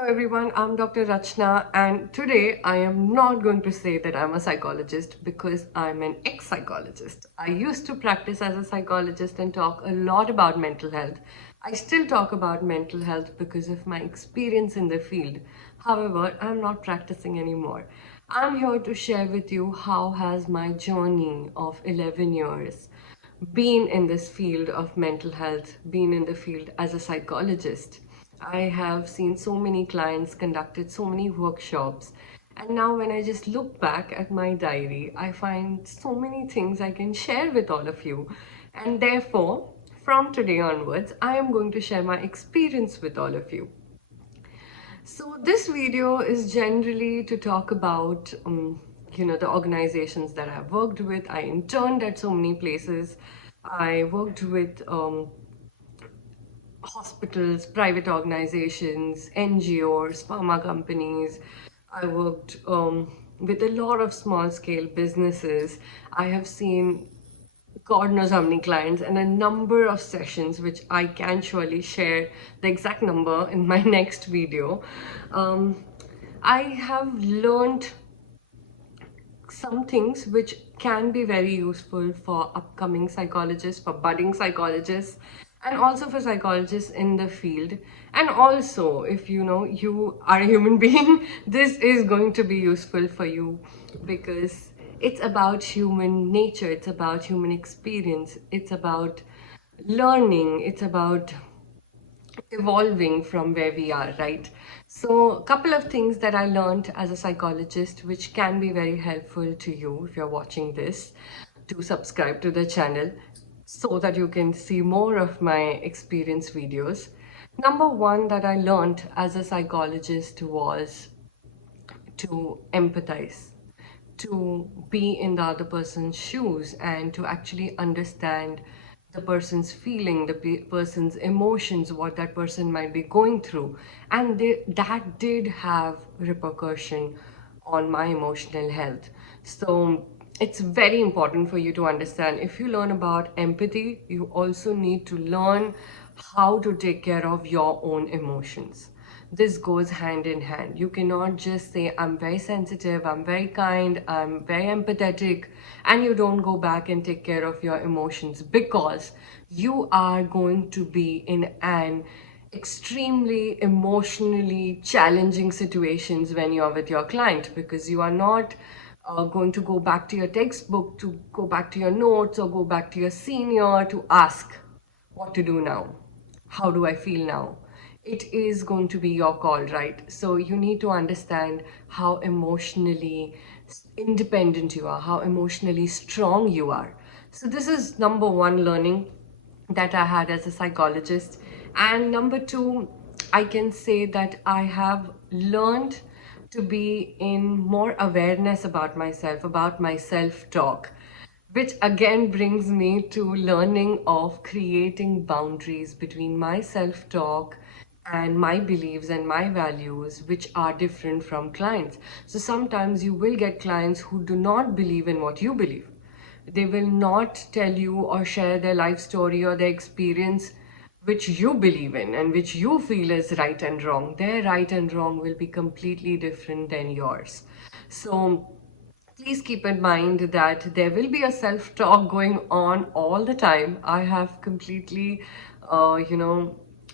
Hello everyone, I'm Dr. Rachna, and today I am not going to say that I'm a psychologist because I'm an ex-psychologist. I used to practice as a psychologist and talk a lot about mental health. I still talk about mental health because of my experience in the field. However, I'm not practicing anymore. I'm here to share with you how has my journey of 11 years been in this field of mental health, been in the field as a psychologist. I have seen so many clients, conducted so many workshops, and now when I just look back at my diary, I find so many things I can share with all of you. And therefore, from today onwards, I am going to share my experience with all of you. So this video is generally to talk about, the organizations that I've worked with. I interned at so many places. I worked with hospitals, private organizations, NGOs, pharma companies. I worked with a lot of small scale businesses. I have seen God knows how many clients and a number of sessions, which I can surely share the exact number in my next video. I have learned some things which can be very useful for upcoming psychologists, for budding psychologists, and also for psychologists in the field. And also, if you are a human being, this is going to be useful for you because it's about human nature, it's about human experience, it's about learning, it's about evolving from where we are, right? So, a couple of things that I learned as a psychologist, which can be very helpful to you if you're watching this, to subscribe to the channel so that you can see more of my experience videos. Number one that I learned as a psychologist was to empathize, to be in the other person's shoes, and to actually understand the person's feeling, the person's emotions, what that person might be going through. And that did have repercussion on my emotional health. So it's very important for you to understand, if you learn about empathy, you also need to learn how to take care of your own emotions. This goes hand in hand. You cannot just say, I'm very sensitive, I'm very kind, I'm very empathetic, and you don't go back and take care of your emotions, because you are going to be in an extremely emotionally challenging situations when you're with your client, because you are not going to go back to your textbook, to go back to your notes, or go back to your senior to ask what to do now, how do I feel now. It is going to be your call, right? So you need to understand how emotionally independent you are, how emotionally strong you are. So this is number one learning that I had as a psychologist. And number two, I can say that I have learned to be in more awareness about myself, about my self-talk, which again brings me to learning of creating boundaries between my self-talk and my beliefs and my values, which are different from clients. So sometimes you will get clients who do not believe in what you believe. They will not tell you or share their life story or their experience which you believe in and which you feel is right and wrong. Their right and wrong will be completely different than yours. So please keep in mind that there will be a self-talk going on all the time. I have completely,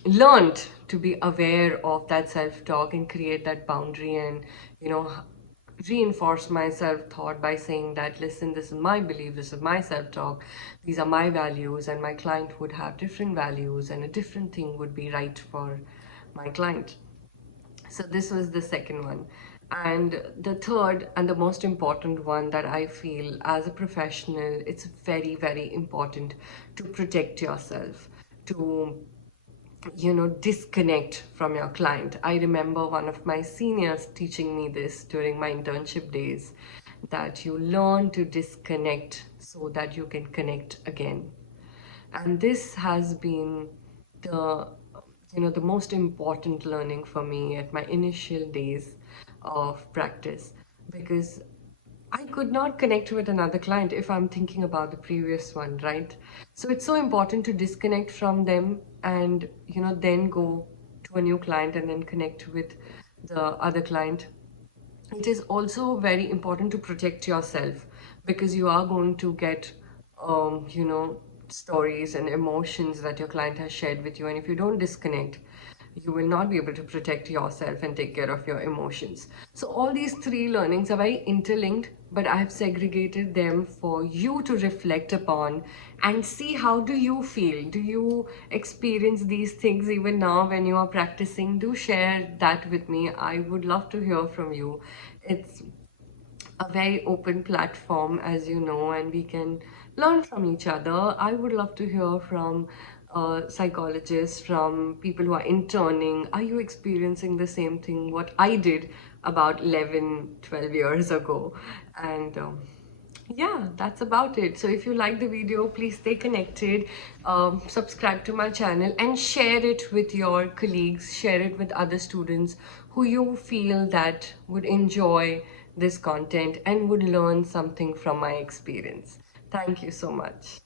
learned to be aware of that self-talk and create that boundary, and, reinforce my self-thought by saying that, listen, this is my belief, this is my self-talk, these are my values, and my client would have different values, and a different thing would be right for my client. So this was the second one. And the third and the most important one that I feel as a professional, it's very, very important to protect yourself, to disconnect from your client. I remember one of my seniors teaching me this during my internship days, that you learn to disconnect so that you can connect again. And this has been the the most important learning for me at my initial days of practice, because I could not connect with another client if I'm thinking about the previous one, right? So it's so important to disconnect from them and then go to a new client and then connect with the other client, it is also very important to protect yourself, because you are going to get, you know, stories and emotions that your client has shared with you. And if you don't disconnect, you will not be able to protect yourself and take care of your emotions. So all these three learnings are very interlinked, but I have segregated them for you to reflect upon and see how do you feel. Do you experience these things even now when you are practicing? Do share that with me. I would love to hear from you. It's a very open platform, as you know, and we can learn from each other. I would love to hear from psychologists, from people who are interning. Are you experiencing the same thing what I did about 11, 12 years ago? And yeah, that's about it. So if you like the video, please stay connected, subscribe to my channel and share it with your colleagues, share it with other students who you feel that would enjoy this content and would learn something from my experience. Thank you so much.